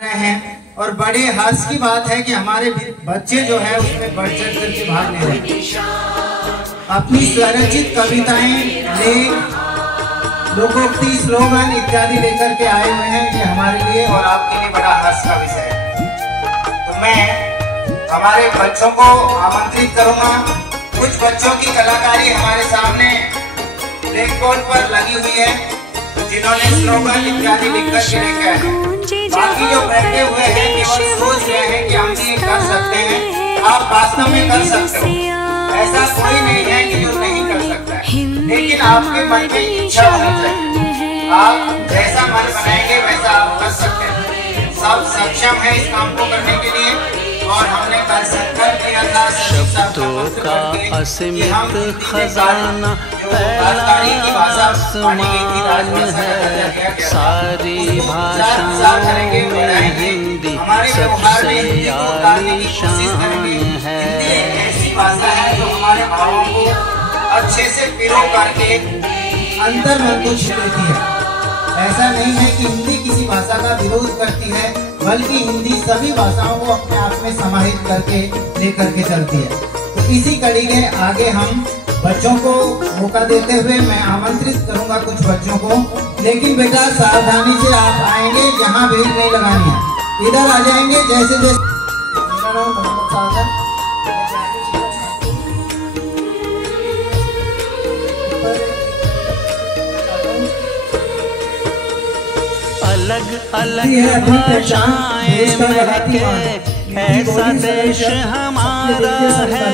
हैं और बड़े हर्ष की बात है कि हमारे बच्चे जो है उसमें बढ़ चढ़ करके भाग ले रहे हैं। अपनी स्वरचित कविताएं, लेख, लोकोक्ति, स्लोगन इत्यादि लेकर के आए हुए हैं। ये हमारे लिए और आपके लिए बड़ा हर्ष का विषय है। तो मैं हमारे बच्चों को आमंत्रित करूंगा। कुछ बच्चों की कलाकारी हमारे सामने ब्लैक बोर्ड पर लगी हुई है, जिन्होंने स्लोगन इत्यादि लिख कर के लेके आए हैं। बाकी जो बैठे हुए हैं केवल सोच रहे हैं कि हम ये कर सकते हैं। आप वास्तव में कर सकते हो, ऐसा कोई नहीं है कि जो नहीं कर सकता है, लेकिन आपके मन में इच्छा होनी चाहिए। आप जैसा मन बनाएंगे वैसा आप कर सकते हैं। सब सक्षम है इस काम को करने के लिए। और हमने कल संकल्प किया था शब्दों का असीमित खजाना फैला आसमान है। सारी भाषाओं में हिंदी सबसे आलीशान है। ऐसी भाषा है जो हमारे भावों को अच्छे से पिरो करके अंतर मन को छू लेती है। ऐसा नहीं है कि हिंदी किसी भाषा का विरोध करती है, बल्कि हिंदी सभी भाषाओं को अपने आप में समाहित करके लेकर के चलती है। तो इसी कड़ी में आगे हम बच्चों को मौका देते हुए मैं आमंत्रित करूंगा कुछ बच्चों को। लेकिन बेटा सावधानी से आप आएंगे, यहाँ भीड़ नहीं लगानी है, इधर आ जाएंगे जैसे जैसे। अलग अलग भाषाएं महके ऐसा देश हमारा है।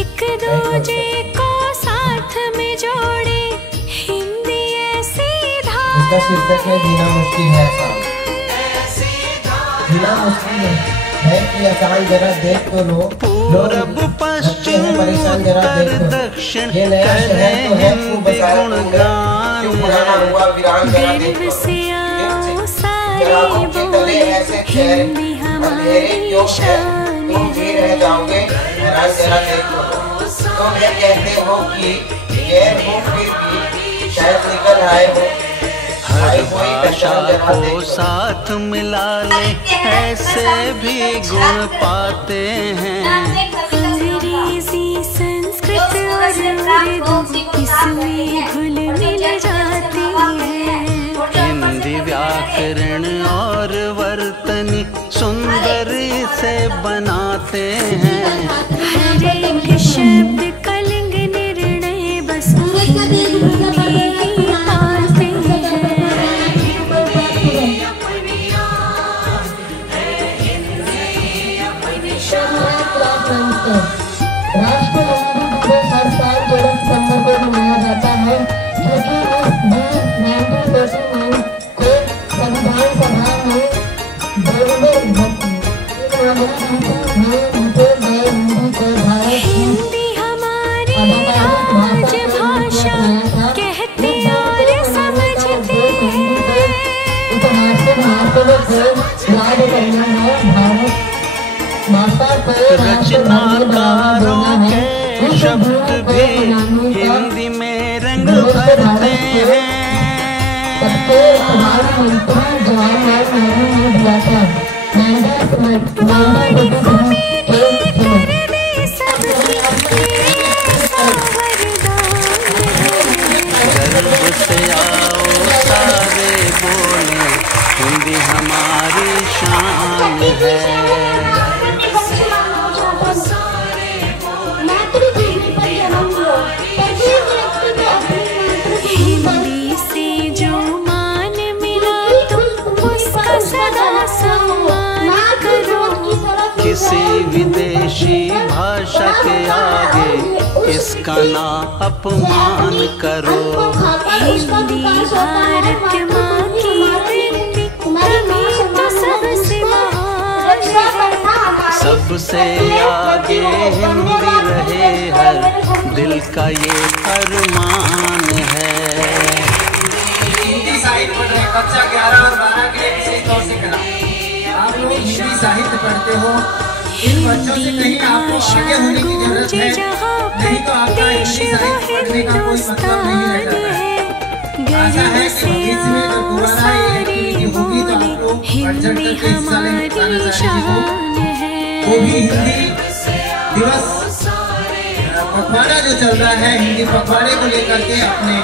एक दूजे को साथ में जोड़े हिंदी ऐसी धारा। इसका शीर्षक है जीना मुश्किल है आसान। जीना मुश्किल है कि आसान जरा देख तो लो। पूरब पश्चिम परेशान जरा देख तो। दक्षिण ये नया शहर तो है खूब गुणगान गर्व से आओ सारे बोले हिंदी हमारी शान है। जाओगे जरा देख लो। तुम ये कहते हो कि गैर हो फिर भी शायद निकल आए हो। हर भाषा को साथ मिला ले ऐसे भी गुण पाते हैं। अंग्रेजी, संस्कृत और उर्दू इसमें घुल मिल जाती है। हिंदी व्याकरण और वर्तनी सुंदर से बनाते हैं। हर एक शब्द कलिंग निर्णय बस पाते हैं। राष्ट्रबंधु दिवस हर साल 13 सितंबर को मनाया जाता है, क्योंकि इस दिन 1949 को संविधान सभा में हिंदी हमारी राजभाषा कहते और समझते हैं। रचनाकारों के शब्द भी हिंदी में रंग भरते हैं। गर्व से आओ सारे बोले हिंदी हमारी शान है। हिंदी से जो मान मिला तुम उसका सदा सम्मान करो। किसी विदेशी भाषा के आगे इसका ना अपमान करो। हिंदी भारत माँ की वृत्ति तो सबसे महान है। सबसे आगे हिंदी रहे हर दिल का ये अरमान है। हिंदी साहित्य पढ़ रहे कक्षा 11 और 12 के लिए विशेष तौर से करा। आप लोग हिंदी साहित्य पढ़ते हो, इन बच्चों से कहीं आपको आगे होने की जरूरत है, नहीं तो आपका हिंदी साहित्य पढ़ने का कोई मतलब नहीं रहता। आशा है कि भविष्य में जब दोबारा ये एक्टिविटी होगी तो आप लोग बढ़ चढ़ करके हिस्सा लेंगे। वो भी हिंदी दिवस पखवाड़ा जो चल रहा है, हिंदी पखवाड़े को लेकर के अपने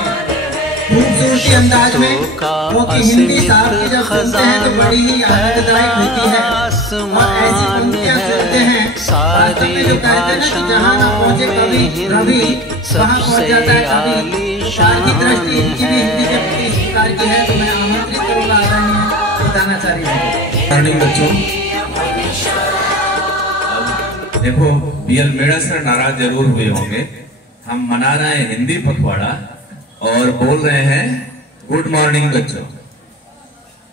खूबसूरती अंदाज में, क्योंकि हिंदी साहब की जब सुनते हैं तो बड़ी ही आनंददायक होती है। और ऐसी पंक्तियां सुनते हैं वास्तव में जो कहते हैं ना कि जहाँ ना पहुँचे कभी रवि वहाँ पहुँच जाता है कभी। प्रकार की दृष्टि इनकी भी हिंदी के प्रति इस प्रकार की है। तो मैं आमंत्रित करूँगा आदरणीय प्रधानाचार्य जी। मॉर्निंग बच्चों, देखो बीएल मेड़ा सर नाराज जरूर हुए होंगे। हम मना रहे हैं हिंदी पखवाड़ा और बोल रहे हैं गुड मॉर्निंग बच्चों।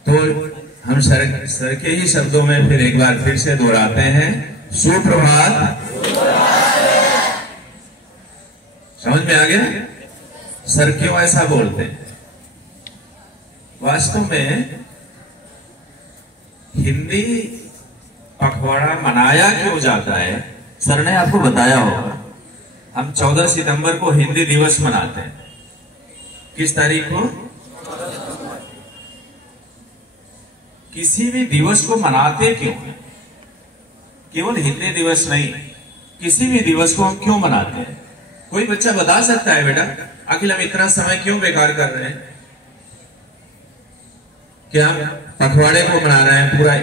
तो हम सर के ही शब्दों में फिर एक बार फिर से दोहराते हैं, सुप्रभात। समझ में आ गया सर क्यों ऐसा बोलते हैं? वास्तव में हिंदी पखवाड़ा मनाया क्यों जाता है, सर ने आपको बताया होगा। हम 14 सितंबर को हिंदी दिवस मनाते हैं। किस तारीख को? किसी भी दिवस को मनाते क्यों? केवल हिंदी दिवस नहीं, किसी भी दिवस को हम क्यों मनाते हैं? कोई बच्चा बता सकता है बेटा, आखिर हम इतना समय क्यों बेकार कर रहे हैं? क्या पखवाड़े को मना रहे हैं? पूरा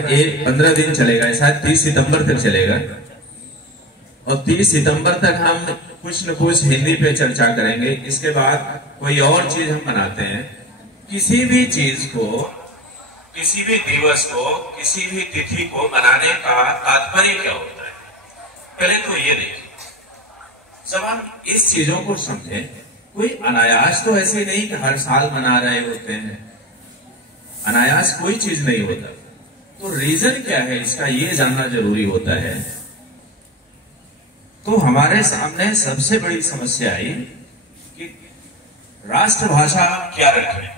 15 दिन चलेगा, शायद 30 सितंबर तक चलेगा। और 30 सितंबर तक हम कुछ न कुछ हिंदी पे चर्चा करेंगे। इसके बाद कोई और चीज हम मनाते हैं। किसी भी चीज को, किसी भी दिवस को, किसी भी तिथि को मनाने का तात्पर्य क्या होता है, पहले तो ये देखिए। जब हम इस चीजों को समझे, कोई अनायास तो ऐसे नहीं कि हर साल मना रहे होते हैं, अनायास कोई चीज नहीं होता। तो रीजन क्या है इसका, ये जानना जरूरी होता है। तो हमारे सामने सबसे बड़ी समस्या आई कि राष्ट्रभाषा क्या रखें,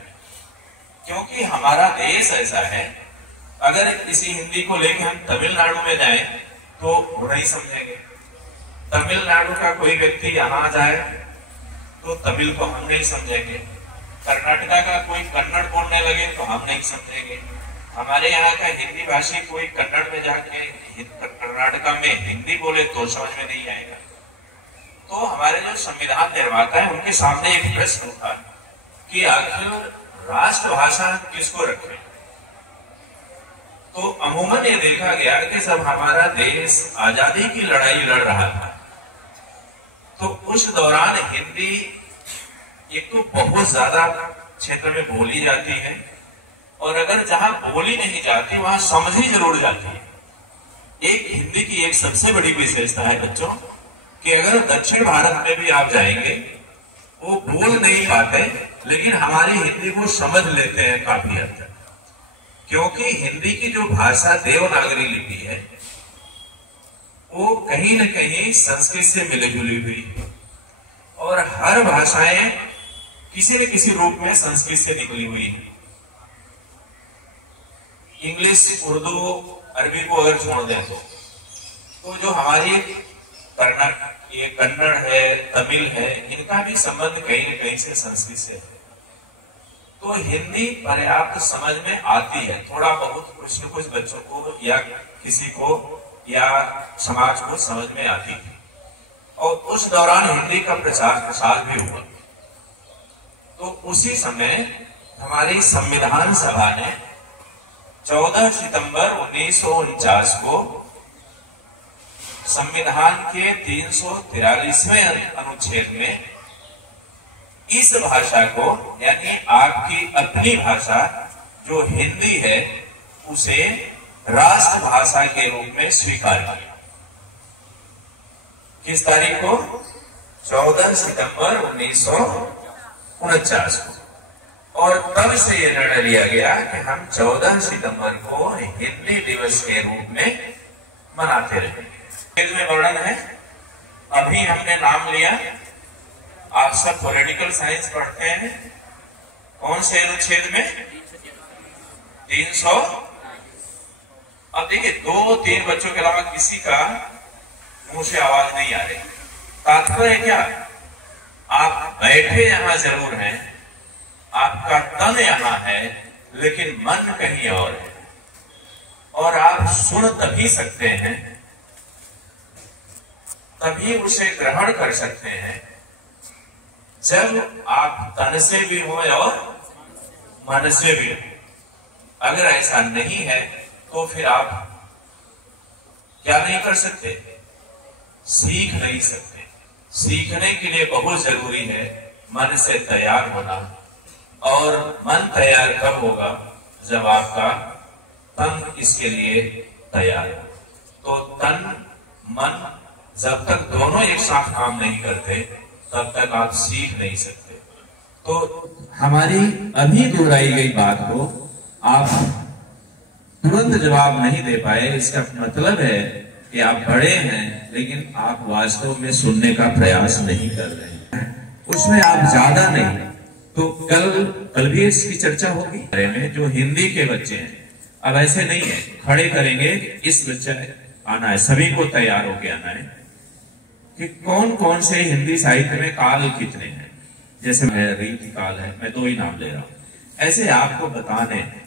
क्योंकि हमारा देश ऐसा है, अगर किसी हिंदी को लेकर हम तमिलनाडु में जाएं तो वो नहीं समझेंगे। तमिलनाडु का कोई व्यक्ति यहां जाए तो तमिल को हम नहीं समझेंगे। कर्नाटका का कोई कन्नड़ बोलने लगे तो हम नहीं समझेंगे। हमारे यहाँ का हिंदी भाषी कोई कन्नड़ में जाके कर्नाटका में हिंदी बोले तो समझ में नहीं आएगा। तो हमारे जो संविधान निर्माता है उनके सामने एक प्रश्न उठा कि आखिर राष्ट्रभाषा किसको रखें। तो अमूमन ये देखा गया कि जब हमारा देश आजादी की लड़ाई लड़ रहा था तो उस दौरान हिंदी एक तो बहुत ज्यादा क्षेत्र में बोली जाती है, और अगर जहां बोली नहीं जाती वहां समझी जरूर जाती है। एक हिंदी की एक सबसे बड़ी विशेषता है बच्चों कि अगर दक्षिण भारत में भी आप जाएंगे, वो बोल नहीं पाते लेकिन हमारी हिंदी को समझ लेते हैं काफी हद तक, क्योंकि हिंदी की जो भाषा देवनागरी लिपि है वो कहीं न कहीं संस्कृत से मिली जुली हुई है, और हर भाषाएं किसी न किसी रूप में संस्कृत से निकली हुई है। इंग्लिश, उर्दू, अरबी को अगर छोड़ दें तो जो हमारी कन्नड़ है, तमिल है, इनका भी संबंध कहीं न कहीं से संस्कृत से है। तो हिंदी पर्याप्त समझ में आती है, थोड़ा बहुत कुछ न कुछ बच्चों को या किसी को या समाज को समझ में आती है। और उस दौरान हिंदी का प्रचार प्रसार भी हुआ। तो उसी समय हमारी संविधान सभा ने 14 सितंबर 1949 को संविधान के 343वें अनुच्छेद में इस भाषा को, यानी आपकी अपनी भाषा जो हिंदी है, उसे राष्ट्रभाषा के रूप में स्वीकार किया। किस तारीख को? 14 सितंबर 1949 को। और तब से यह निर्णय लिया गया कि हम 14 सितंबर को हिंदी दिवस के रूप में मनाते रहेंगे। इसमें वर्णन है, अभी हमने नाम लिया, आप सब पॉलिटिकल साइंस पढ़ते हैं, कौन से अनुच्छेद में? 300। अब देखिए 2-3 बच्चों के अलावा किसी का मुंह से आवाज नहीं आ रही। तात्पर्य क्या? आप बैठे यहां जरूर हैं, आपका तन यहाँ है लेकिन मन कहीं और है, और आप सुन तभी सकते हैं, तभी उसे ग्रहण कर सकते हैं जब आप तन से भी हो और मन से भी हो। अगर ऐसा नहीं है तो फिर आप क्या नहीं कर सकते, सीख नहीं सकते। सीखने के लिए बहुत जरूरी है मन से तैयार होना, और मन तैयार कब होगा, जब आपका तन इसके लिए तैयार हो। तो तन मन जब तक दोनों एक साथ काम नहीं करते तब तक आप सीख नहीं सकते। तो हमारी अभी दोहराई गई बात को आप तुरंत जवाब नहीं दे पाए, इसका मतलब है कि आप बड़े हैं लेकिन आप वास्तव में सुनने का प्रयास नहीं कर रहे हैं, उसमें आप ज्यादा नहीं। तो कल भी इसकी चर्चा होगी बारे में। जो हिंदी के बच्चे हैं, अब ऐसे नहीं है खड़े करेंगे इस बच्चा आना है, सभी को तैयार होके आना है कि कौन कौन से हिंदी साहित्य में काल कितने हैं। जैसे रीति काल है, मैं 2 ही नाम ले रहा हूं, ऐसे आपको बताने हैं,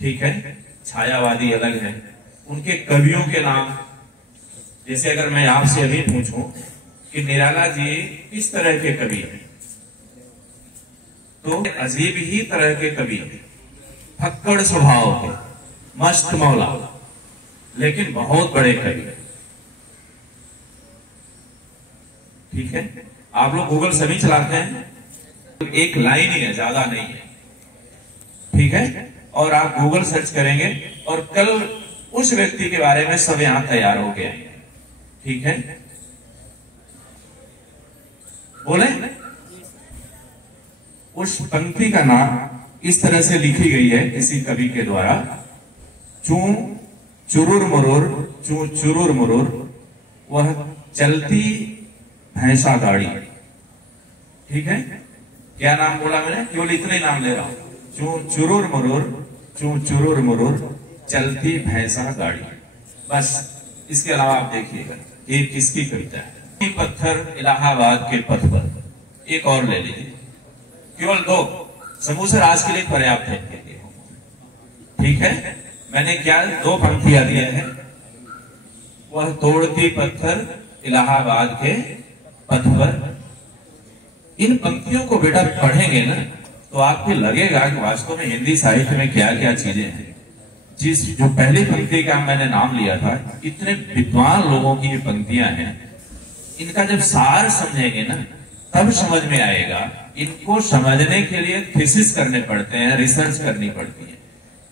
ठीक है। छायावादी अलग है, उनके कवियों के नाम, जैसे अगर मैं आपसे अभी पूछूं कि निराला जी किस तरह के कवि हैं, तो अजीब ही तरह के कवि हैं, फक्कड़ स्वभाव के, मस्त मौला, लेकिन बहुत बड़े कवि, ठीक है। आप लोग गूगल सभी चलाते हैं, एक लाइन ही है, ज्यादा नहीं है, ठीक है। और आप गूगल सर्च करेंगे और कल उस व्यक्ति के बारे में सब यहां तैयार हो गए, ठीक है। बोले उस पंक्ति का नाम इस तरह से लिखी गई है किसी कवि के द्वारा, चू चुरुर मुरुर, चू चुरुर मुरुर, वह चलती भैंसा गाड़ी, ठीक है। क्या नाम बोला मैंने, केवल इतने नाम ले रहा हूं, चू चुरुर मुरुर, चू चुरुर मुरुर, चलती भैंसा गाड़ी। बस इसके अलावा आप देखिएगा ये किसकी कविता है। पत्थर इलाहाबाद के पथ पर, एक और ले लीजिए, केवल 2 समूह आज के लिए पर्याप्त है, ठीक है। मैंने क्या 2 पंक्तियां दिए हैं, वह तोड़ती पत्थर इलाहाबाद के पथ पर। इन पंक्तियों को बेटा पढ़ेंगे ना तो आपको लगेगा कि वास्तव में हिंदी साहित्य में क्या क्या चीजें हैं। जो पहली पंक्ति का मैंने नाम लिया था, इतने विद्वान लोगों की ये पंक्तियां हैं, इनका जब सार समझेंगे ना तब समझ में आएगा। इनको समझने के लिए थीसिस करने पड़ते हैं, रिसर्च करनी पड़ती है।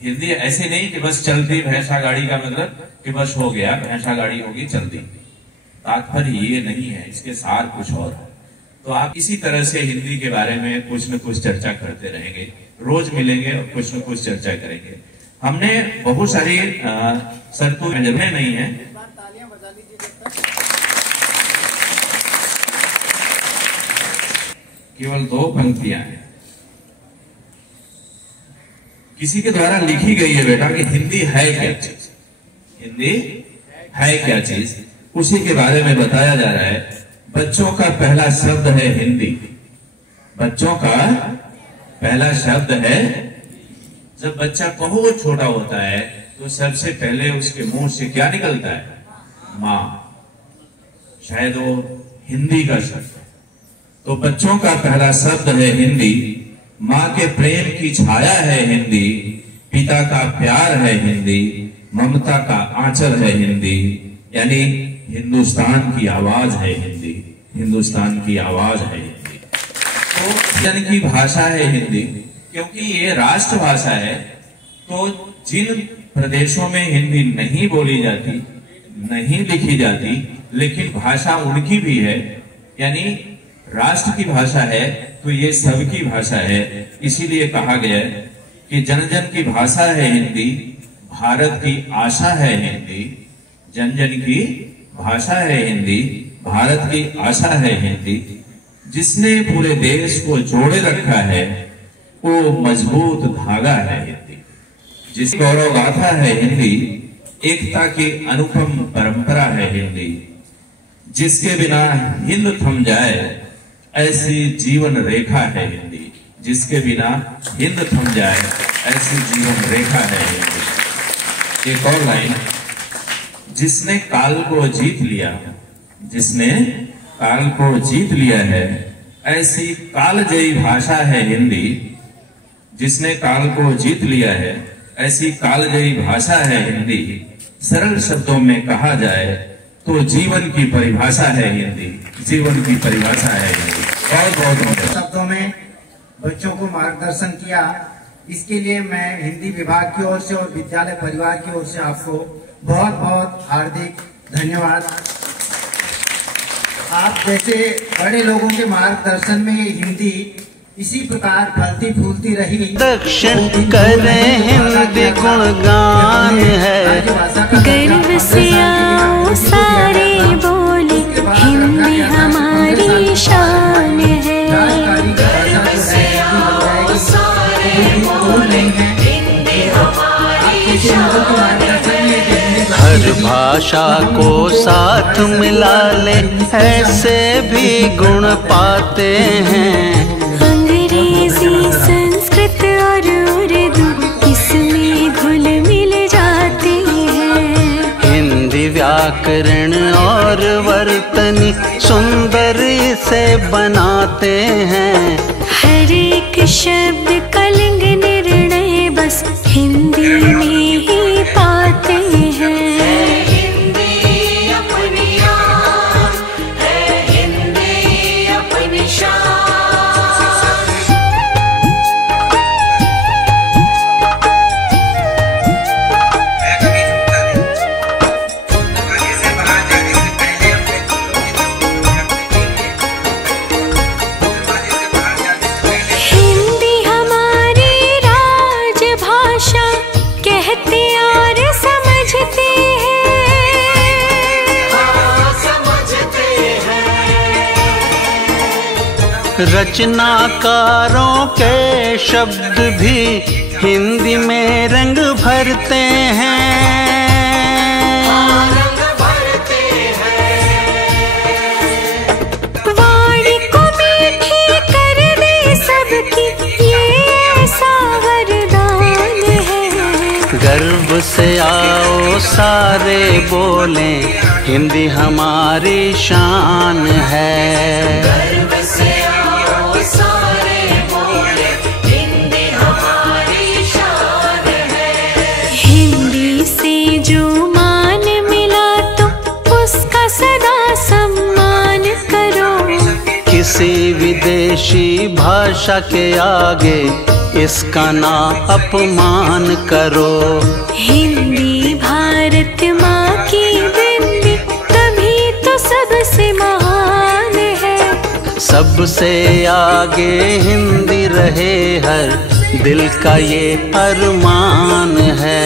हिंदी ऐसे नहीं कि बस चलती भैंसा गाड़ी का मतलब कि बस हो गया, भैंसा गाड़ी होगी चलती, तात्पर्य ये नहीं है, इसके सार कुछ और है। तो आप इसी तरह से हिंदी के बारे में कुछ न कुछ चर्चा करते रहेंगे, रोज मिलेंगे और कुछ न कुछ चर्चा करेंगे। हमने बहुत सारी शर्तों में नहीं है, केवल 2 पंक्तियां हैं, किसी के द्वारा लिखी गई है बेटा कि हिंदी है क्या चीज, हिंदी है क्या चीज, उसी के बारे में बताया जा रहा है। बच्चों का पहला शब्द है हिंदी, बच्चों का पहला शब्द है। जब बच्चा बहुत छोटा होता है तो सबसे पहले उसके मुंह से क्या निकलता है, माँ, शायद वो हिंदी का शब्द। तो बच्चों का पहला शब्द है हिंदी, माँ के प्रेम की छाया है हिंदी, पिता का प्यार है हिंदी, ममता का आंचल है हिंदी, यानी हिंदुस्तान की आवाज है हिंदी, हिंदुस्तान की आवाज है हिंदी। तो जन की भाषा है हिंदी, क्योंकि ये राष्ट्र भाषा है। तो जिन प्रदेशों में हिंदी नहीं बोली जाती, नहीं लिखी जाती, लेकिन भाषा उनकी भी है, यानी राष्ट्र की भाषा है, तो ये सबकी भाषा है। इसीलिए कहा गया है कि जन जन की भाषा है हिंदी, भारत की आशा है हिंदी। जन जन की भाषा है हिंदी, भारत की आशा है हिंदी। जिसने पूरे देश को जोड़े रखा है वो मजबूत धागा है हिंदी। जिस गौरव गाथा है हिंदी, एकता की अनुपम परंपरा है हिंदी। जिसके बिना हिंद थम जाए ऐसी जीवन रेखा है हिंदी। जिसके बिना हिंद थम जाए ऐसी जीवन रेखा है हिंदी। एक और लाइन, जिसने काल को जीत लिया, जिसने काल को जीत लिया है ऐसी कालजयी भाषा है हिंदी। जिसने काल को जीत लिया है ऐसी कालजयी भाषा है हिंदी। सरल शब्दों में कहा जाए तो जीवन की परिभाषा है हिंदी, जीवन की परिभाषा है हिंदी। बहुत बहुत शब्दों में बच्चों को मार्गदर्शन किया, इसके लिए मैं हिंदी विभाग की ओर से और विद्यालय परिवार की ओर से आपको बहुत बहुत हार्दिक धन्यवाद। आप जैसे बड़े लोगों के मार्गदर्शन में हिंदी इसी प्रकार फलती फूलती रही। दक्षिण करें हिंदी गुणगान है, गर्व से आओ सारे बोले हिंदी हमारी शान है। गर्व से आओ सारे बोले हिंदी हमारी शान है। हर भाषा को साथ मिला ले ऐसे भी गुण पाते हैं। अंग्रेजी संस्कृत और उर्दू इसमें घुल मिल जाते हैं। हिंदी व्याकरण और वर्तनी सुंदर से बनाते हैं। हर एक शब्द कलिंग निर्णय बस हिंदी में ही पाते हैं। रचनाकारों के शब्द भी हिंदी में रंग भरते हैं। वाणी को मीठी कर दे सबकी ये ऐसा वरदान है। गर्व से आओ सारे बोले हिंदी हमारी शान है। गर्व से आओ सारे बोले हिंदी हमारी शान है। हिंदी से जो मान मिला तो उसका सदा सम्मान करो। किसी विदेशी भाषा के आगे इसका ना अपमान करो। हिंदी भारत माँ की बिंदी तभी तो सबसे महान है। सबसे आगे हिंदी रहे हर दिल का ये अरमान है।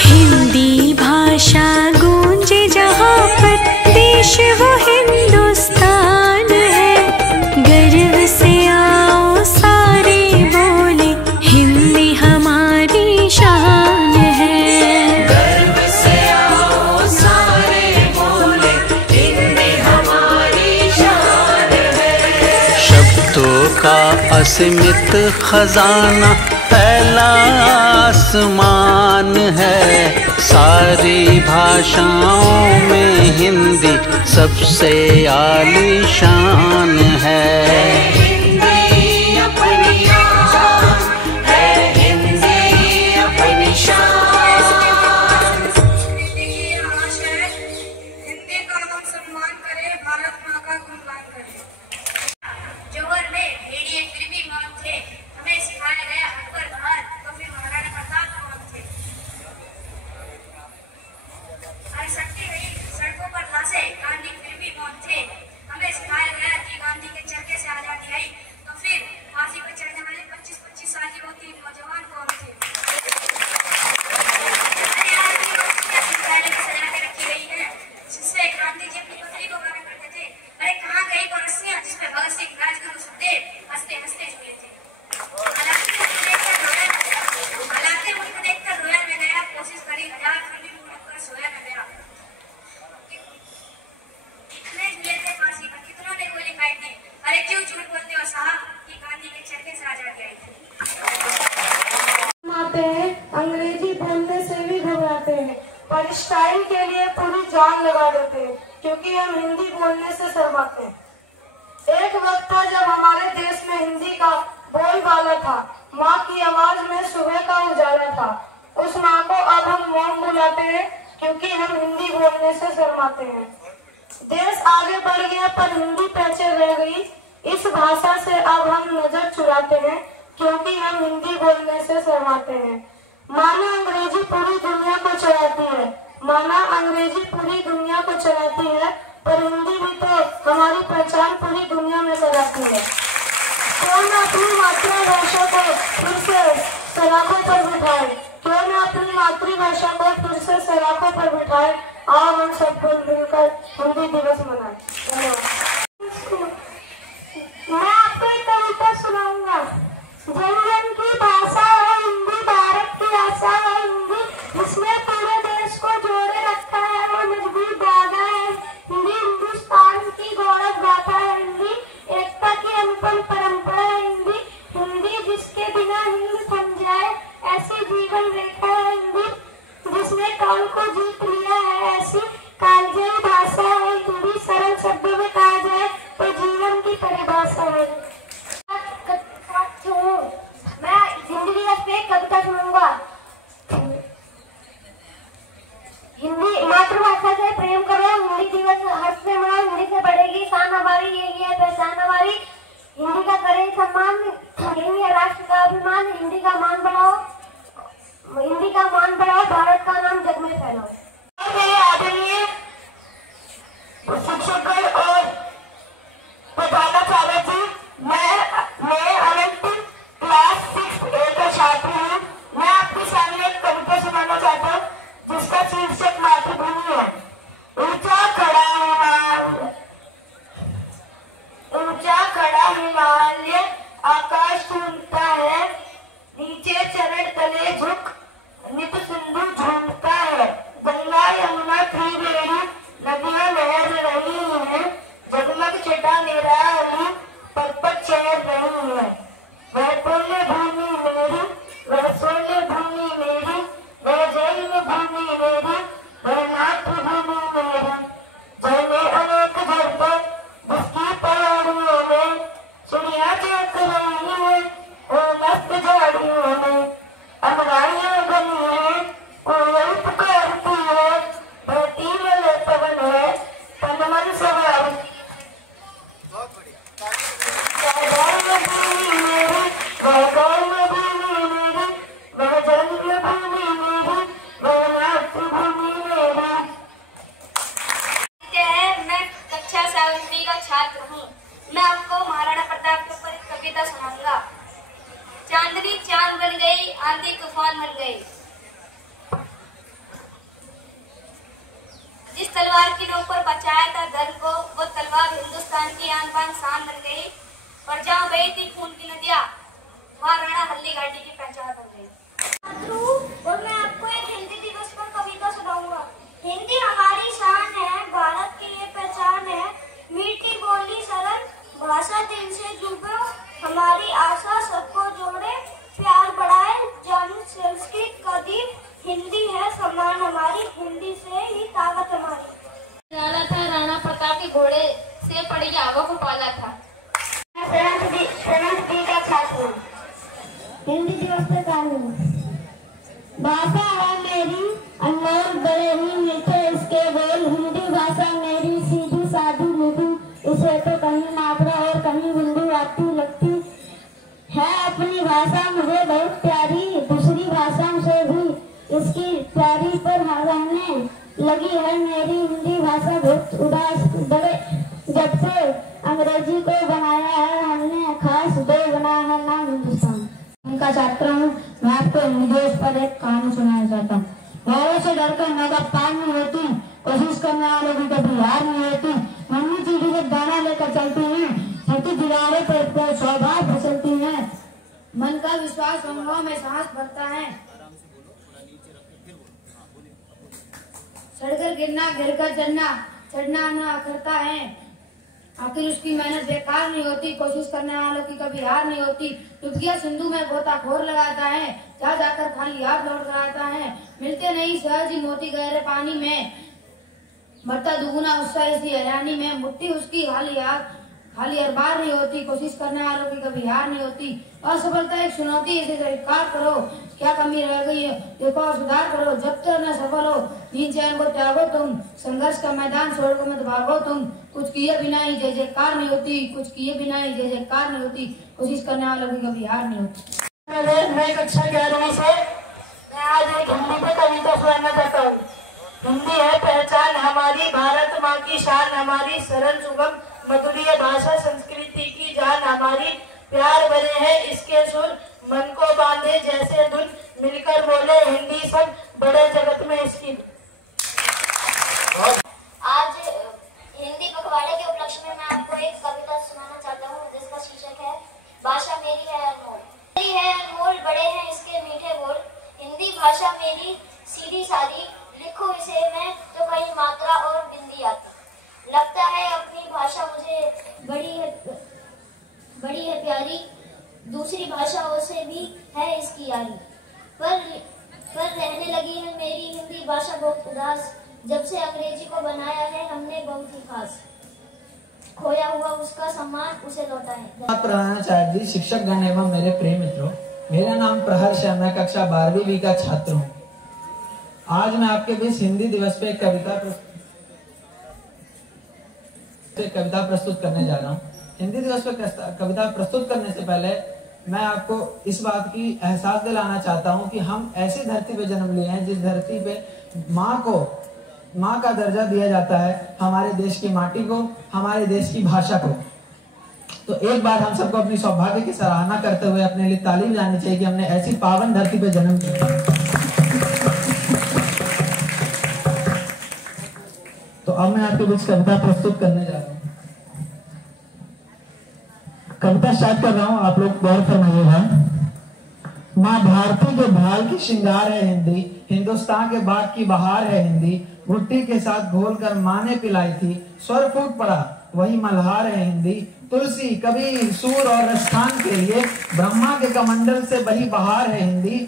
हिंदी भाषा गूंजे जहाँ पर देश वो हिंदुस्तान है। गर्व से आओ सारे बोले हिंदी हमारी शान है। गर्व से आओ सारे बोले हिंदी हमारी शान है। शब्दों का असीमित खजाना फैला आसमान है। सारी भाषाओं में हिंदी सबसे आलीशान है। और स्टाइल के लिए पूरी जान लगा देते हैं, क्योंकि हम हिंदी बोलने से शर्माते हैं। एक वक्त था जब हमारे देश में हिंदी का बोलबाला था, माँ की आवाज में सुबह का उजाला था। उस माँ को अब हम मॉम बुलाते हैं, क्योंकि हम हिंदी बोलने से शर्माते हैं। देश आगे बढ़ गया पर हिंदी पीछे रह गई। इस भाषा से अब हम नजर चुराते हैं, क्योंकि हम हिंदी बोलने से शर्माते हैं। माना अंग्रेजी पूरी दुनिया को चलाती है, माना अंग्रेजी पूरी दुनिया को चलाती है, पर हिंदी भी तो हमारी पहचान पूरी दुनिया में कराती है। क्यों न अपनी मातृभाषा को फिर से सलाखों पर बिठाए, क्यों न अपनी मातृभाषा को फिर से सलाखों पर बिठाए। आओ हम सब मिलकर हिंदी दिवस मनाएं। धन्यवाद। मैं आपको एक कविता सुनाऊंगा। जन जन की भाषा है हिंदी, भारत की आशा है हिंदी, जिसने पूरे देश को जोड़े रखा है वो मजबूत धागा है हिंदी, हिंदुस्तान की गौरव गाथा है हिंदी, एकता की अनुपम परंपरा है हिंदी, हिंदी जिसके बिना हिंद थम जाए ऐसी जीवन रेखा है हिंदी, जिसने काल को जीत लिया है ऐसी कालजयी भाषा है हिंदी। सरल शब्दों में कहा जाए तो जीवन की परिभाषा है। मैं हिंदी दिवस पे एक कविता सुनाऊंगा। हिंदी मातृभाषा से प्रेम करो, हिंदी दिवस हर्ष से मनाओ, हिंदी से बढ़ेगी शान हमारी, यही है पहचान हमारी। हिंदी का करें सम्मान, हिंदी है राष्ट्र का अभिमान, हिंदी का मान बढ़ाओ, हिंदी का मान बढ़ाओ, भारत का नाम जग में फैलाओ। मेरे आदरणीय शिक्षकगण और प्रधानाचार्य जी, मैं अनंत क्लास 6A का छात्र हूँ। मैं आपके सामने एक कविता सुनाना चाहता हूँ, जिसका शीर्षक मातृभूमि है। ऊंचा खड़ा हिमालय आकाश सुनता है, नीचे चरण तले झुक नित सिंधु झूमता है, गंगा यमुना त्रिवेणी नदियां लहर रही हैं, जगमग छटा मेरा अली पर्वत चढ़ रही है। वह पुण्य भूमि मेरी, वह स्वर्ण भूमि मेरी, वह जन्म भूमि मेरी, वह मातृभूमि मेरी। झरने अनेक झरते जिसकी पहाड़ियों में, चिड़िया चहक रही है वो मस्त झाड़ियों में, अमराइयां बनी है कोयल पुकारती है, बहती वाले पवन है तन मन सवार। मैं कक्षा 7वीं का छात्र हूँ। मैं आपको महाराणा प्रताप के ऊपर एक कविता सुनाऊंगा। चांदनी चांद बन गई, आंधी तूफान बन गई, जिस तलवार की नोक पर बचाया था धर्म को, वो तलवार हिंदुस्तान की आन बान शान बन गई, और जहाँ बही थी खून की नदियाँ वहाँ राणा हल्दी घाटी की पहचान बन गई। और मैं आपको एक हिंदी दिवस पर कविता सुनाऊंगा। हिंदी हमारी शान है, भारत की ये पहचान है, मीठी बोली सरल भाषा दिल से जुड़े, हमारी आशा सबको जोड़े, प्यार बढ़ाए जाने संस्कृत कदीम, हिंदी है सम्मान हमारी, हिंदी से ही ताकत हमारी। राणा था राणा प्रताप के घोड़े से पड़ी आवा को पाला था। मैं 7th का छात्र हूँ। हिंदी दिवस पे कानून भाषा है मेरी अनमोल बड़े ही मीठे इसके बोल, हिंदी भाषा मेरी सीधी सादी मृदु, इसे तो कहीं मात्रा और कहीं बिंदु आती लगती है। अपनी भाषा मुझे बहुत प्यारी, दूसरी भाषाओं से भी इसकी प्यारी पर रहने लगी है मेरी हिंदी भाषा बहुत उदास बड़े, जब से अंग्रेजी को बनाया है हमने खास दो बनाया है नाम हिंदुस्तान। उनका छात्र हूँ। मैं आपको हिंदी दिवस पर एक कहानी सुनाना चाहता हूँ। घोड़े से डरकर नजर पार नहीं होती, कोशिश करने वाले की कभी हार नहीं होती, मम्मी चीटी जब दाना लेकर चलती हैं, छठी दीवारें पर सौभाग्य फिसलती हैं, मन का विश्वास अंगों में सांस भरता है, चढ़कर गिरना गिरकर चढ़ना चढ़ना न करता है, आखिर उसकी मेहनत बेकार नहीं होती, कोशिश करने वालों की कभी हार नहीं होती। डुबकिया सिंधु में गोताखोर लगाता है, जा जाकर खाली हाथ लौट कर आता है। मिलते नहीं सहज ही मोती गहरे पानी में, बढ़ता दुगुना उत्साह इसी हैरानी में। मुट्ठी उसकी खाली हर बार नहीं होती, कोशिश करने वालों की कभी हार नहीं होती। असफलता एक चुनौती, इसे स्वीकार करो, क्या कमी रह गई है देखो और सुधार करो। जब तक न सफल हो नींद चैन को त्यागो तुम, संघर्ष का मैदान छोड़कर मत भागो तुम। कुछ किए बिना ही जय जयकार नहीं होती, कुछ किए बिना ही जय जयकार नहीं होती, कोशिश करने वालों की कभी हार नहीं होती। मैं कक्षा 11वीं से मैं आज एक हिंदी में कविता सुनाना चाहता हूँ। हिंदी है पहचान हमारी, भारत माँ की शान हमारी, सरल सुगम मधुरीय भाषा संस्कृति की जान हमारी। प्यार भरे हैं इसके सुर, मन को बांधे जैसे धुन, मिलकर बोले हिंदी सब, बड़े जगत में इसकी। आज हिंदी पखवाड़े के उपलक्ष्य में मैं आपको एक कविता सुनाना चाहता हूँ, जिसका शीर्षक है भाषा मेरी है अनमोल। मेरी है अनमोल, बड़े हैं इसके मीठे बोल। हिंदी भाषा मेरी सीधी सादी, लिखूं इसे मैं तो कहीं मात्रा और बिंदी आती। लगता है अपनी भाषा मुझे बड़ी है प्यारी, दूसरी भाषाओं से भी है इसकी यारी। पर रहने लगी है मेरी हिंदी भाषा बहुत उदास, जब से अंग्रेजी को बनाया है हमने बहुत ही खास। खोया हुआ उसका सम्मान उसे लौटा है। प्रधानाचार्य जी, शिक्षक गण एवं मेरे प्रिय मित्रों, मेरा नाम प्रहर्ष है, मैं कक्षा 12वीं का छात्र हूँ। आज मैं आपके बीच हिंदी दिवस पे एक कविता प्रस्तुत करने जा रहा हूँ। हिंदी दिवस पे कविता प्रस्तुत करने से पहले मैं आपको इस बात की एहसास दिलाना चाहता हूँ कि हम ऐसी धरती पे जन्म लिए हैं जिस धरती पे माँ का दर्जा दिया जाता है, हमारे देश की माटी को, हमारे देश की भाषा को। तो एक बार हम सबको अपनी सौभाग्य की सराहना करते हुए अपने लिए तालीम जानी चाहिए कि हमने ऐसी पावन धरती पे जन्म लिया। तो अब मैं आपके बीच कविता प्रस्तुत करने जा रहा हूँ। कविता स्टार्ट कर रहा हूँ, आप लोग गौर फरमाइएगा। माँ भारती के भाल की श्रृंगार है हिंदी, हिंदुस्तान के बाग की बहार है हिंदी। भुट्टी के साथ घोलकर माँ ने पिलाई थी, स्वर फूट पड़ा वही मल्हार है हिंदी। तुलसी कबीर सूर और रसखान के लिए ब्रह्मा के कमंडल से बही बहार है हिंदी।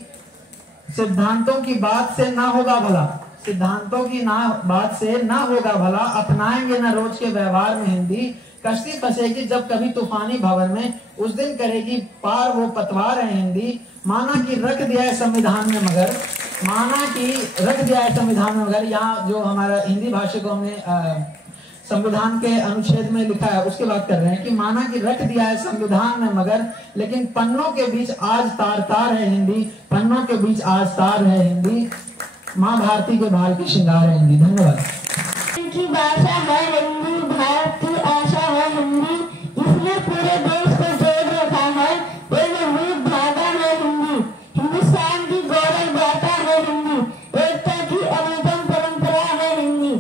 सिद्धांतों की बात से ना होगा भला, सिद्धांतों की बात से ना होगा भला, अपनाएंगे ना रोज के व्यवहार में हिंदी। कश्ती फंसेगी जब कभी तूफानी भवन में, उस दिन करेगी पार वो पतवार है हिंदी। माना कि रख दिया है संविधान में मगर, माना कि रख दिया है संविधान में मगर, यहाँ जो हमारा हिंदी भाषा को हमने संविधान के अनुच्छेद में लिखा है उसकी बात कर रहे हैं कि माना कि रख दिया है संविधान में मगर, लेकिन पन्नों के बीच आज तार तार है हिंदी, पन्नों के बीच आज तार है हिंदी। माँ भारती के भाल की श्रृंगार है हिंदी। धन्यवाद। की भाषा है हिंदी, भारत की आशा है हिंदी, इसने पूरे देश को जोड़ रखा है, एक अमृत धागा है हिंदी, हिंदुस्तान की गौरव गाथा है हिंदी, एकता की अनुपम परंपरा है हिंदी,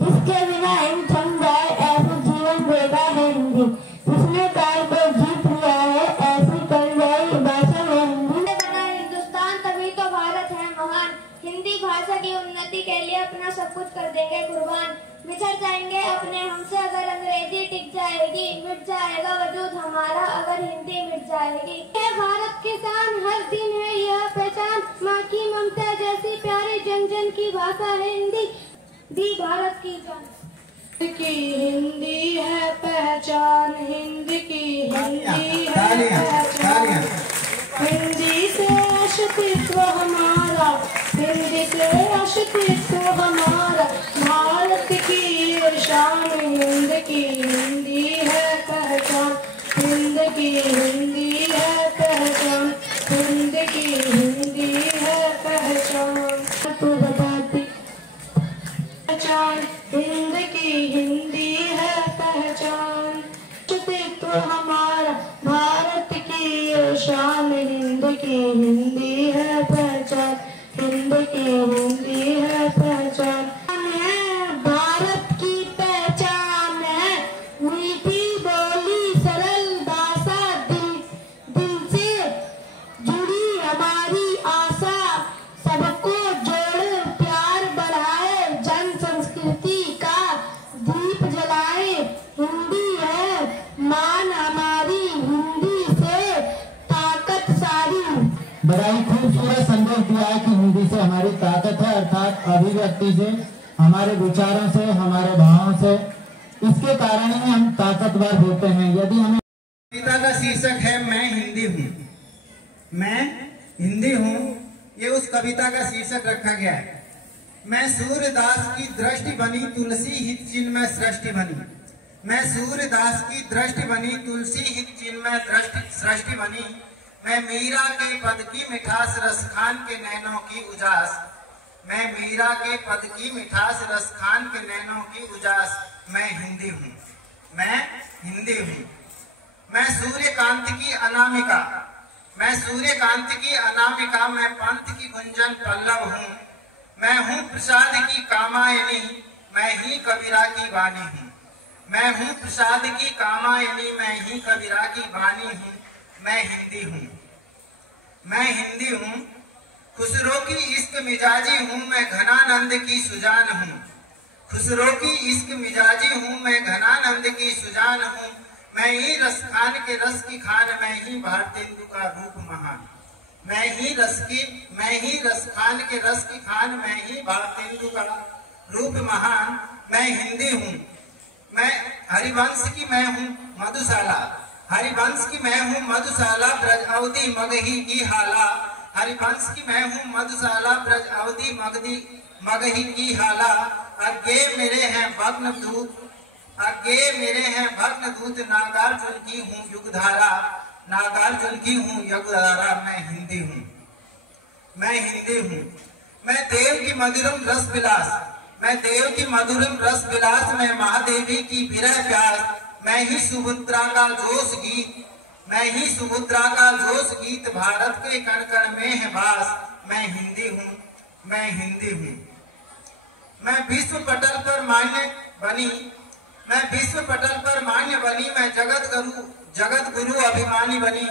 इसके बिना इन थम जाए ऐसे जीवन देगा है हिंदी, इसने काल को जीत लिया है ऐसी कलजाई भाषा है हिंदी। बना हिंदुस्तान तभी तो भारत है महान, हिंदी भाषा की उन्नति के लिए अपना सब कुछ कर देंगे कुर्बान। बिछड़ जाएंगे अपने हमसे अगर अंग्रेजी टिक जाएगी, मिट जाएगा वजूद हमारा अगर हिंदी मिट जाएगी। है भारत की शान, हर दिन है यह पहचान, माँ की ममता जैसी प्यारी जन जन की भाषा है हिंदी, दी भारत की जान। की हिंदी है पहचान, हिंदी की हिंदी है पहचान, हिंदी से अस्तित्व हमारा, हिंदी से अस्तित्व हमारा, भारत की शान, हिंद की हिंदी है पहचान, हिंद की हिंदी है पहचान, हिंद की हिंदी है पहचान। तू बताती पहचान, हिंद की हिंदी है पहचान, अस्तित्व हमारा, भारत की शान, हिंद की हिंदी है पहचान, हिंद की हिंदी है पहचान। भारत की पहचान है मीठी बोली सरल भाषा, दिल से जुड़ी हमारी आशा, सबको जोड़े प्यार बढ़ाए, जन संस्कृति का दीप जलाए, हिंदी है शक्ति से, हमारे विचारों से, हमारे भावों से, इसके कारण ही हम ताकतवर होते हैं। यदि हमें कविता का शीर्षक है मैं हिंदी हूँ। मैं हिंदी हूँ, ये उस कविता का शीर्षक रखा गया है। मैं सूर्यदास की दृष्टि बनी, तुलसी हित चिन्ह में सृष्टि बनी। मैं सूर्यदास की दृष्टि बनी, तुलसी हित चिन्ह में सृष्टि बनी। मैं मीरा के पद की मिठास, रस खान के नैनों की उजास। मैं मीरा के पद की मिठास, रस खान के नैनों की उजास। मैं हिंदी हूँ, मैं हिंदी हूँ। मैं सूर्यकांत की अनामिका, मैं सूर्यकांत की अनामिका। मैं पंथ की गुंजन पल्लव हूँ। मैं हूँ प्रसाद की कामायनी, मैं ही कबीरा की वाणी हूँ। मैं हूँ प्रसाद की कामायनी, मैं ही कबीरा की वाणी हूँ। मैं हिंदी हूँ, मैं हिंदी हूँ। खुसरो की इश्क मिजाजी हूँ, मैं घनानंद की सुजान हूँ। खुसरो की इश्क मिजाजी हूँ, मैं घनानंद की सुजान हूँ। मैं ही रस खान के रस की खान, मैं ही भारतेंदु का रूप महान। मैं ही रस खान के रस की खान, मैं ही भारतेंदु का रूप महान। मैं हिंदी हूँ, मैं हरिवंश की मैं हूँ मधुशाला। हरिवंश की मैं हूँ मधुशाला, ब्रज अवधि मगही की हाला। हरिवंश की मैं हूँ मधुशाला, ब्रज अवधि मगही की हाला। अज्ञे मेरे हैं भग्न दूत, अज्ञे मेरे हैं भग्न दूत। नागार्जुन की हूँ युगधारा, नागार्जुन की हूँ युगधारा। मैं हिंदी हूँ, मैं हिंदी हूँ। मैं देव की मधुरम रस विलास, मैं देव की मधुरम रस विलास। मैं महादेवी की विरह प्यास। मैं ही सुभद्रा का जोश गीत, मैं ही सुभद्रा का जोश गीत। भारत के कण कण में है वास। मैं हिंदी हूँ, मैं हिंदी हूँ। मैं विश्व पटल पर मान्य बनी, मैं विश्व पटल पर मान्य बनी। मैं जगत गुरु अभिमानी बनी।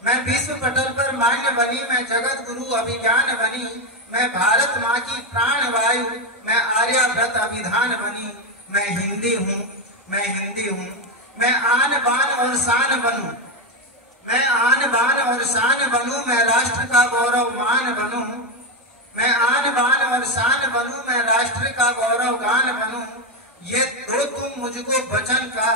मैं विश्व पटल पर मान्य बनी, मैं जगत गुरु अभिज्ञान बनी। मैं भारत माँ की प्राण वायु, मैं आर्यव्रत अभिधान बनी। मैं हिंदी हूँ, मैं हिंदी हूँ। मैं आन बान और शान बनूं, मैं आन बान और शान बनूं। मैं राष्ट्र का गौरवमान बनूं। मैं आन बान और शान बनूं, मैं राष्ट्र का गौरव गान बनूं। ये दो तुम मुझको वचन का,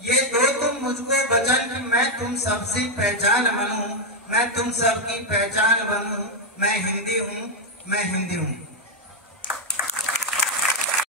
ये दो तुम मुझको वचन कि मैं तुम सबसे पहचान बनूं, मैं तुम सबकी पहचान बनूं। मैं हिंदी हूँ, मैं हिंदी हूँ।